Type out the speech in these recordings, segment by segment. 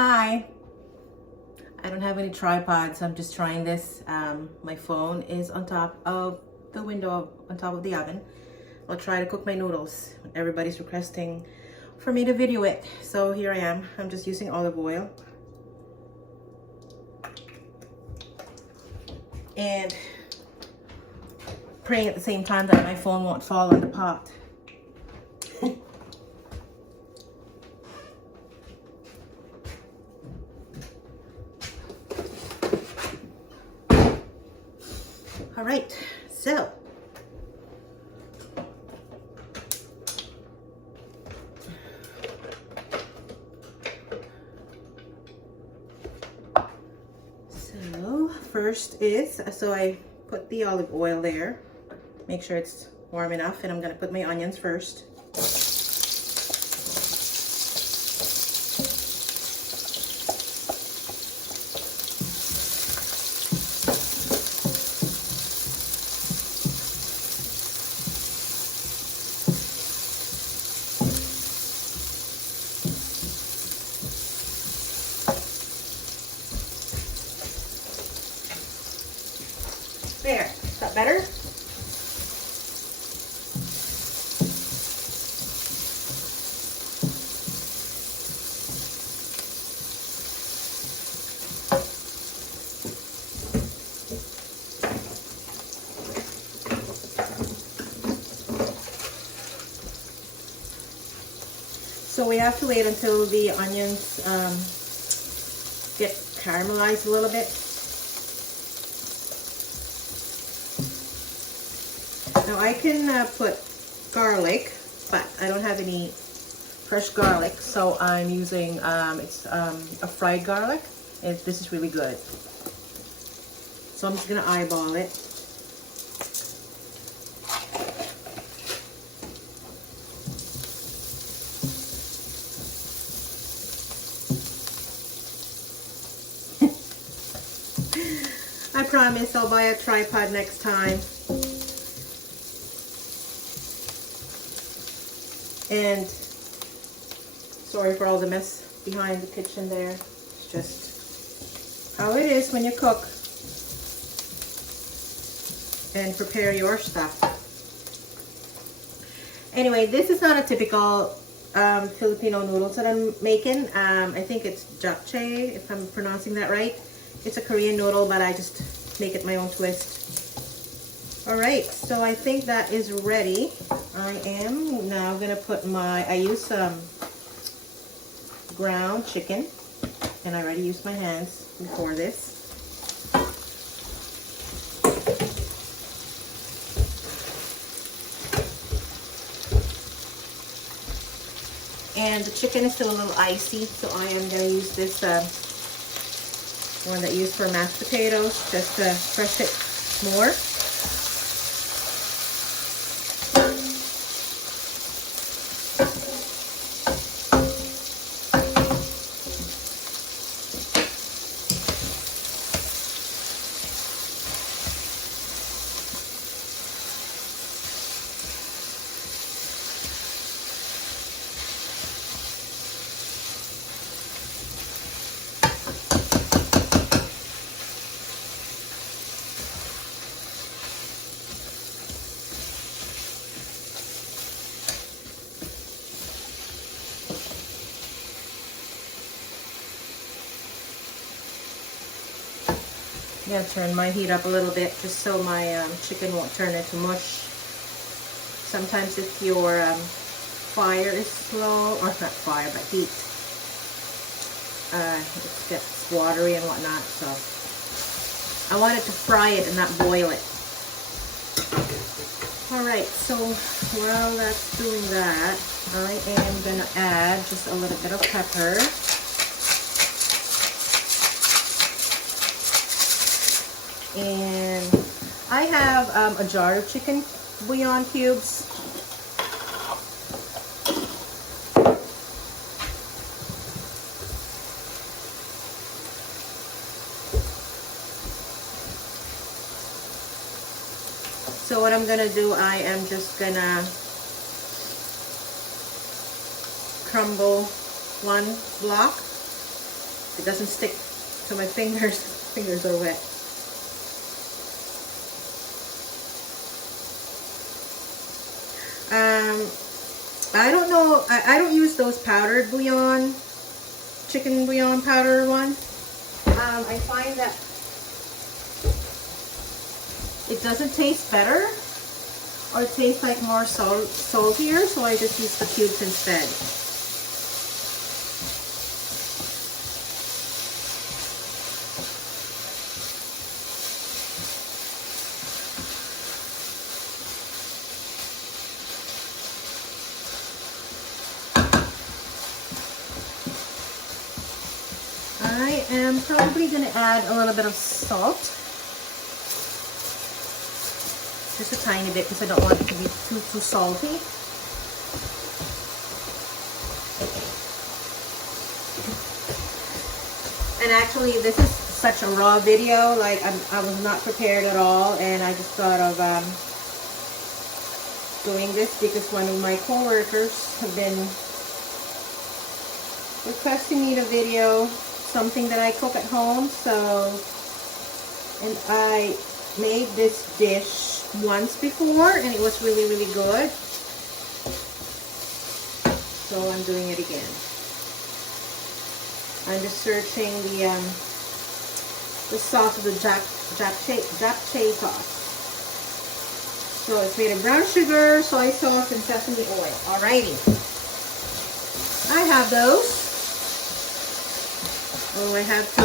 Hi. I don't have any tripods, so I'm just trying this. My phone is on top of the window, on top of the oven. I'll try to cook my noodles. Everybody's requesting for me to video it, so here I am. I'm just using olive oil. And praying at the same time that my phone won't fall in the pot. All right, so first is, so I put the olive oil there, make sure it's warm enough, and I'm gonna put my onions first. There, is that better? So we have to wait until the onions get caramelized a little bit. Now I can put garlic, but I don't have any fresh garlic, so I'm using it's a fried garlic, and this is really good. So I'm just gonna eyeball it. I promise I'll buy a tripod next time. And sorry for all the mess behind the kitchen there. It's just how it is when you cook and prepare your stuff. Anyway, this is not a typical Filipino noodles that I'm making. I think it's japchae, if I'm pronouncing that right. It's a Korean noodle, but I just make it my own twist. All right, so I think that is ready. I am now gonna put I use ground chicken, and I already used my hands before this. And the chicken is still a little icy, so I am gonna use this one that I use for mashed potatoes, just to fresh it more. I'm gonna turn my heat up a little bit just so my chicken won't turn into mush. Sometimes if your fire is slow, or not fire, but heat, it gets watery and whatnot, so I wanted to fry it and not boil it. Alright, so while that's doing that, I am gonna add just a little bit of pepper. And I have a jar of chicken bouillon cubes. So what I'm gonna do, I am just gonna crumble one block It doesn't stick to my fingers. Fingers are wet. I don't know. I don't use those powdered bouillon, chicken bouillon powder one. I find that it doesn't taste better, or it tastes like more saltier, so I just use the cubes instead. I am probably going to add a little bit of salt. Just a tiny bit because I don't want it to be too salty. And actually this is such a raw video, like I was not prepared at all, and I just thought of doing this because one of my co-workers have been requesting me to video something that I cook at home. So, and I made this dish once before and it was really, really good, so I'm doing it again. I'm just searching the sauce of the japchae sauce. So it's made of brown sugar, soy sauce, and sesame oil. Alrighty, I have those. Oh, I have to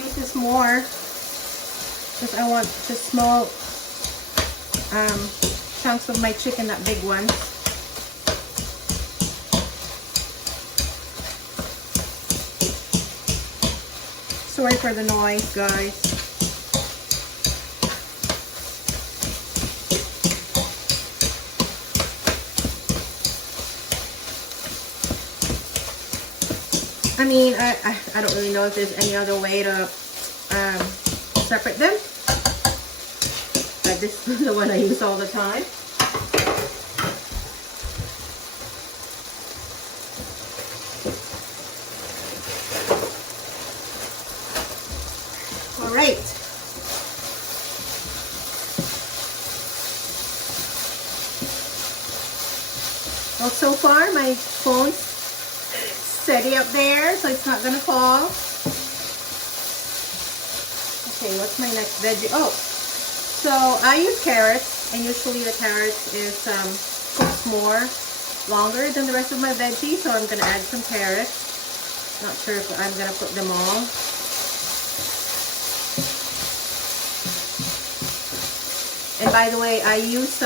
use this more because I want just small chunks of my chicken, not big ones. Sorry for the noise, guys. I mean, I don't really know if there's any other way to separate them. But this is the one I use all the time. All right. Well, so far my phone's steady up there, so it's not gonna fall. Okay, what's my next veggie? Oh, so I use carrots, and usually the carrots is cooks more longer than the rest of my veggies, so I'm gonna add some carrots. Not sure if I'm gonna put them all. And by the way, I use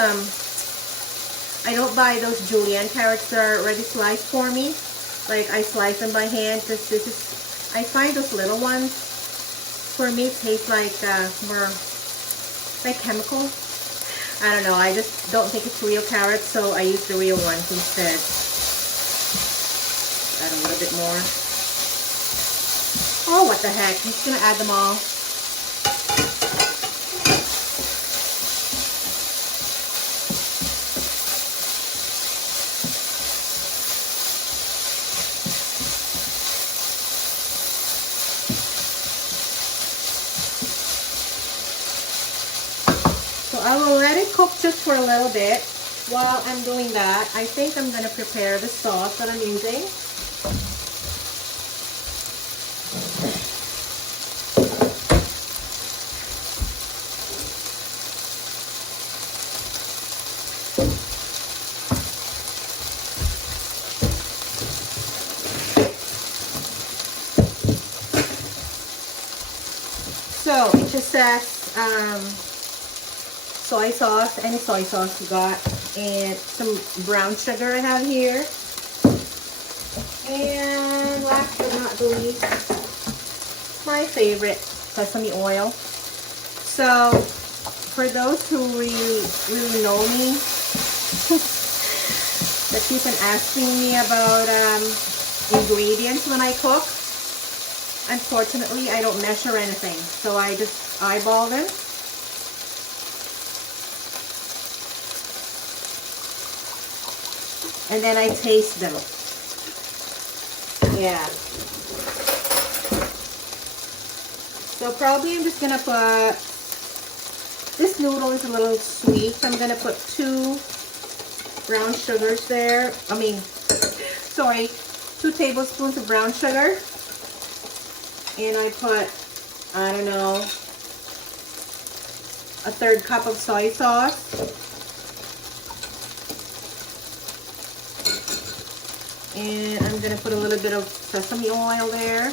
I don't buy those julienne carrots that are already sliced for me. Like, I slice them by hand because this is, I find those little ones, for me, taste like more like chemical. I don't know, I just don't think it's real carrots, so I use the real ones instead. Add a little bit more. Oh, what the heck, I'm just gonna add them all. I will let it cook just for a little bit. While I'm doing that, I think I'm going to prepare the sauce that I'm using. So it just says soy sauce, any soy sauce you got, and some brown sugar I have here, and last but not the least, my favorite, sesame oil. So for those who really know me, that keep on asking me about ingredients when I cook, unfortunately I don't measure anything, so I just eyeball them. and then I taste them. Yeah. So probably I'm just gonna put, this noodle is a little sweet, so I'm gonna put 2 brown sugars there. I mean, sorry, 2 tablespoons of brown sugar. And I put, I don't know, 1/3 cup of soy sauce. And I'm gonna put a little bit of sesame oil there.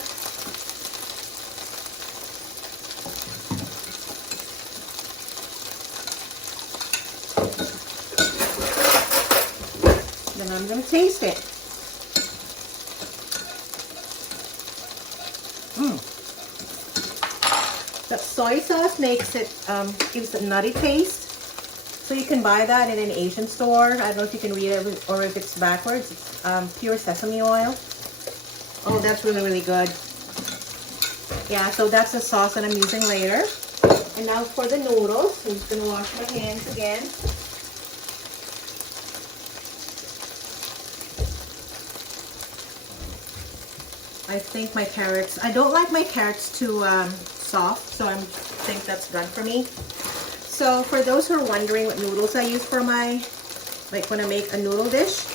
Then I'm gonna taste it. The soy sauce makes it, gives a nutty taste. So you can buy that in an Asian store. I don't know if you can read it or if it's backwards. It's pure sesame oil. Oh, that's really, really good. Yeah, so that's the sauce that I'm using later. And now for the noodles, I'm just gonna wash my hands again. I think my carrots, I don't like my carrots too soft, so I think that's done for me. So for those who are wondering what noodles I use for my, like when I make a noodle dish,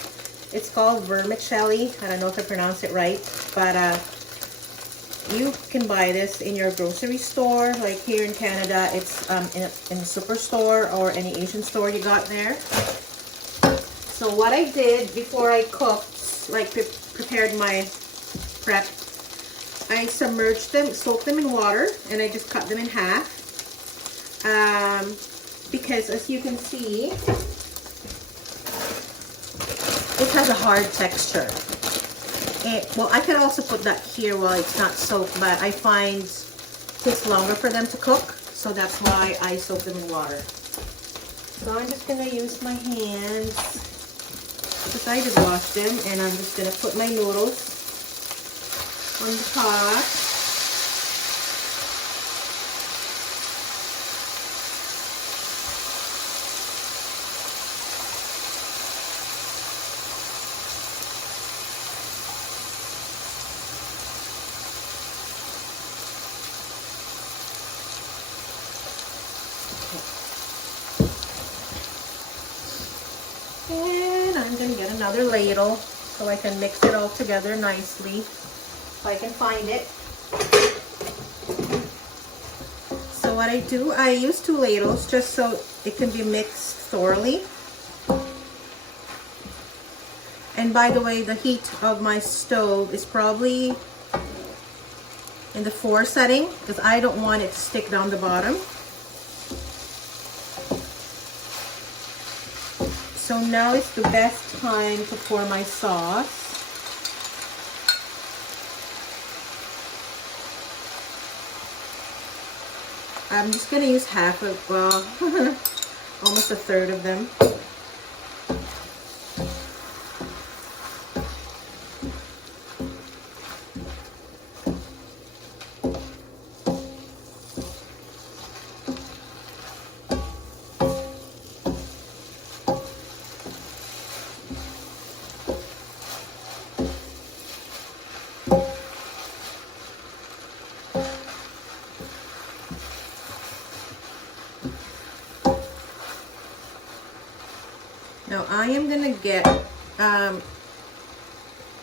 it's called vermicelli. I don't know if I pronounced it right, but you can buy this in your grocery store. Like here in Canada, it's in a superstore or any Asian store you got there. So what I did before I cooked, like prepared my prep, I submerged them, soaked them in water, and I just cut them in half. Because as you can see, it has a hard texture. Well, I can also put that here while it's not soaked, but I find it takes longer for them to cook, so that's why I soak them in water. So I'm just going to use my hands, because I just washed them, and I'm just going to put my noodles on the top. And I'm going to get another ladle so I can mix it all together nicely, if I can find it. So what I do, I use 2 ladles just so it can be mixed thoroughly. And by the way, the heat of my stove is probably in the 4 setting, because I don't want it to stick down the bottom. So now it's the best time to pour my sauce. I'm just going to use half of, well, almost 1/3 of them. Now I am going to get a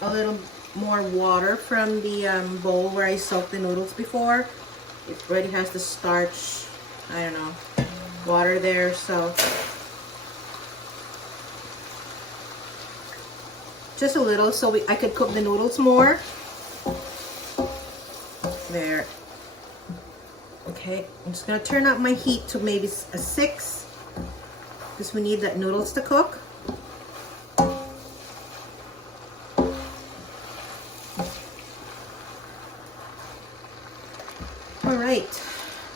little more water from the bowl where I soaked the noodles before. It already has the starch, I don't know, water there, so just a little so I could cook the noodles more. There. Okay, I'm just going to turn up my heat to maybe a 6. Because we need that noodles to cook. Alright,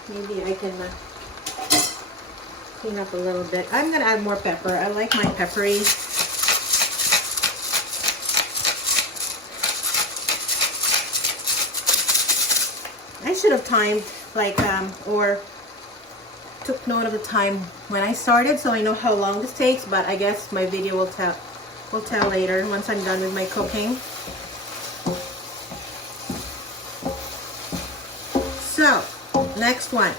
maybe I can clean up a little bit. I'm going to add more pepper. I like my peppery. I should have timed, like, or took note of the time when I started, so I know how long this takes, but I guess my video will We'll tell later once I'm done with my cooking. So, next one.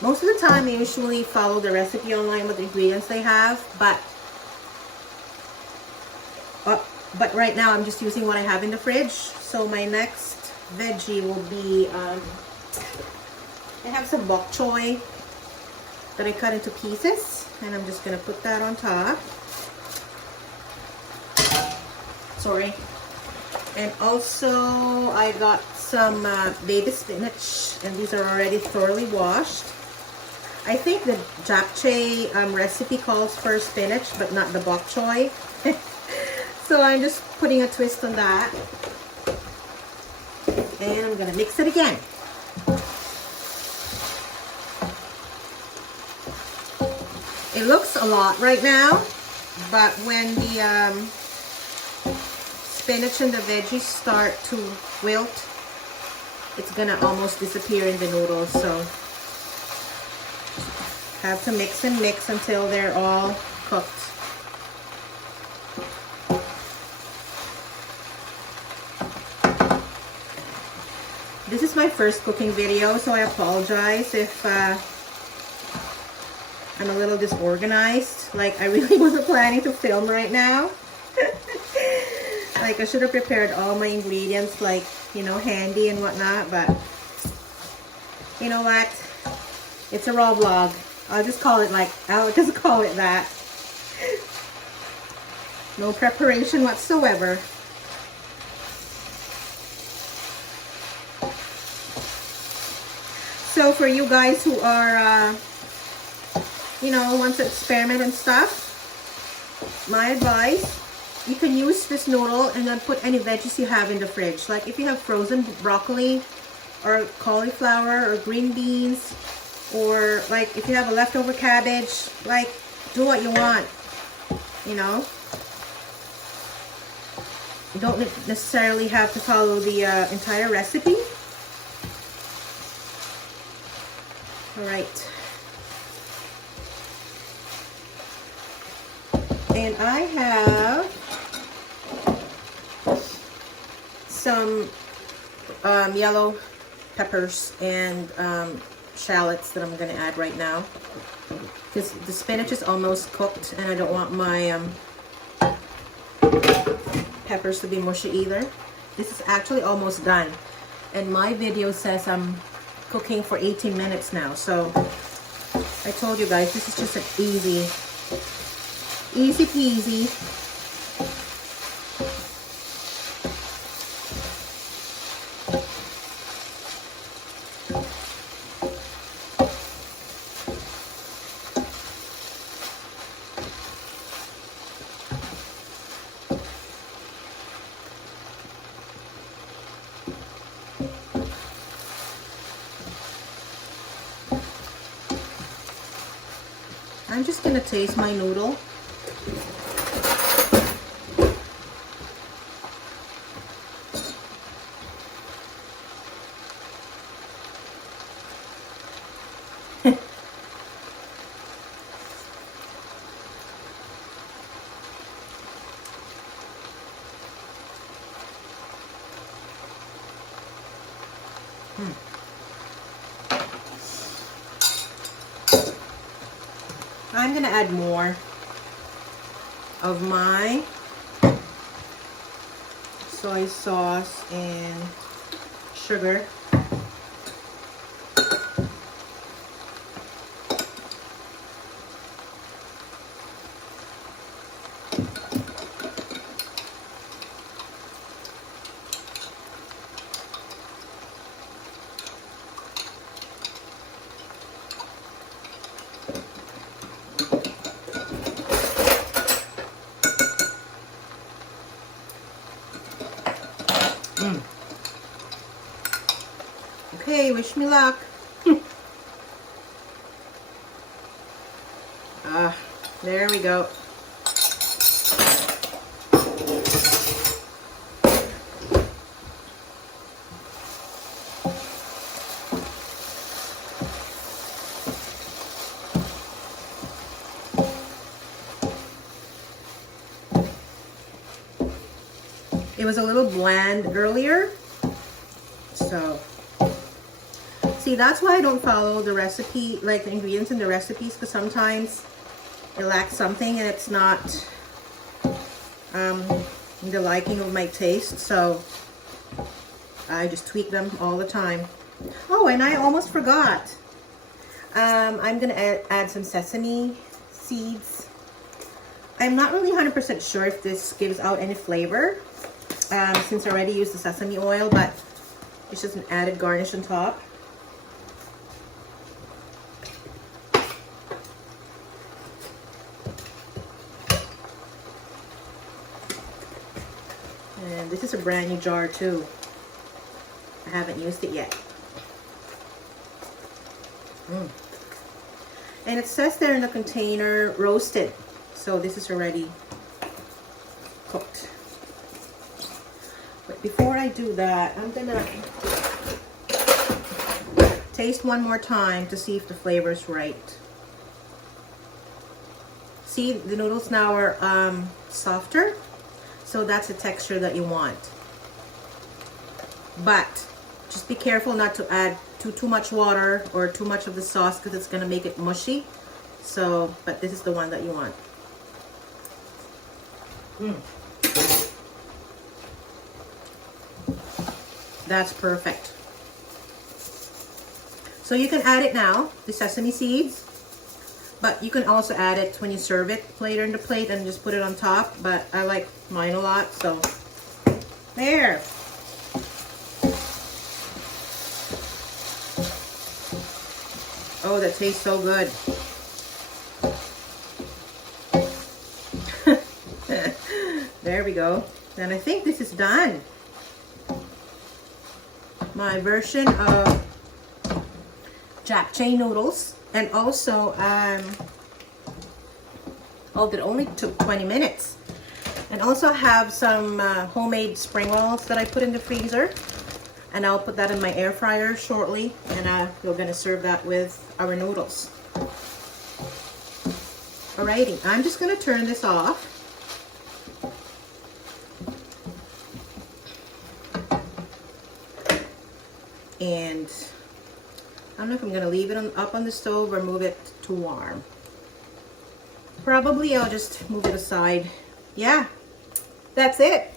Most of the time I usually follow the recipe online with the ingredients they have, but right now I'm just using what I have in the fridge. So my next veggie will be, I have some bok choy that I cut into pieces, and I'm just gonna put that on top. Sorry. And also I got some baby spinach, and these are already thoroughly washed. I think the japchae recipe calls for spinach, but not the bok choy. So I'm just putting a twist on that. And I'm gonna mix it again. It looks a lot right now, but when the spinach and the veggies start to wilt, it's gonna almost disappear in the noodles. So have to mix and mix until they're all cooked. This is my first cooking video, so I apologize if I'm a little disorganized. Like, I really wasn't planning to film right now. Like, I should have prepared all my ingredients, like, you know, handy and whatnot, but you know what? It's a raw vlog. I'll just call it that. No preparation whatsoever. So for you guys who are, you know, want to experiment and stuff, my advice, you can use this noodle and then put any veggies you have in the fridge. Like if you have frozen broccoli or cauliflower or green beans, or like if you have a leftover cabbage, like do what you want, you know. You don't necessarily have to follow the entire recipe. All right. And I have some yellow peppers and shallots that I'm going to add right now, because the spinach is almost cooked and I don't want my peppers to be mushy either. This is actually almost done, and my video says I'm cooking for 18 minutes now, so I told you guys this is just an easy peasy. I'm just gonna taste my noodle. I'm gonna add more of my soy sauce and sugar. Okay, wish me luck. There we go. was a little bland earlier. So, see, that's why I don't follow the recipe, like the ingredients in the recipes, because sometimes it lacks something and it's not the liking of my taste. So I just tweak them all the time. Oh, and I almost forgot. I'm gonna add some sesame seeds. I'm not really 100% sure if this gives out any flavor, since I already used the sesame oil, but it's just an added garnish on top. And this is a brand new jar too. I haven't used it yet. And it says there in the container, roasted. So this is already cooked. But before I do that, I'm gonna taste one more time to see if the flavor is right. See, the noodles now are softer. So that's the texture that you want. But just be careful not to add too much water or too much of the sauce, because it's going to make it mushy. So, but this is the one that you want. That's perfect. So you can add it now, the sesame seeds, but you can also add it when you serve it later in the plate and just put it on top. But I like mine a lot, so there. Oh, that tastes so good. There we go. And I think this is done. My version of japchae noodles. And also, oh, that only took 20 minutes. And also have some homemade spring rolls that I put in the freezer. And I'll put that in my air fryer shortly. And we're going to serve that with our noodles. Alrighty, I'm just going to turn this off. And I don't know if I'm going to leave it up on the stove or move it to warm. Probably I'll just move it aside. Yeah, that's it.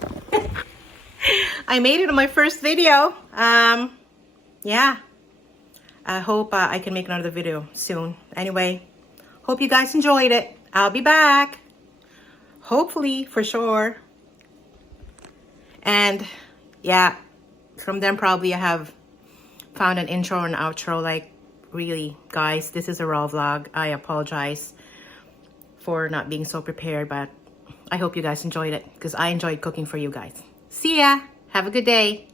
I made it on my first video. Yeah, I hope I can make another video soon. Anyway, hope you guys enjoyed it. I'll be back. Hopefully, for sure. And yeah, from them probably I have found an intro and outro. Like, really, guys, this is a raw vlog. I apologize for not being so prepared, but I hope you guys enjoyed it, because I enjoyed cooking for you guys. See ya. Have a good day.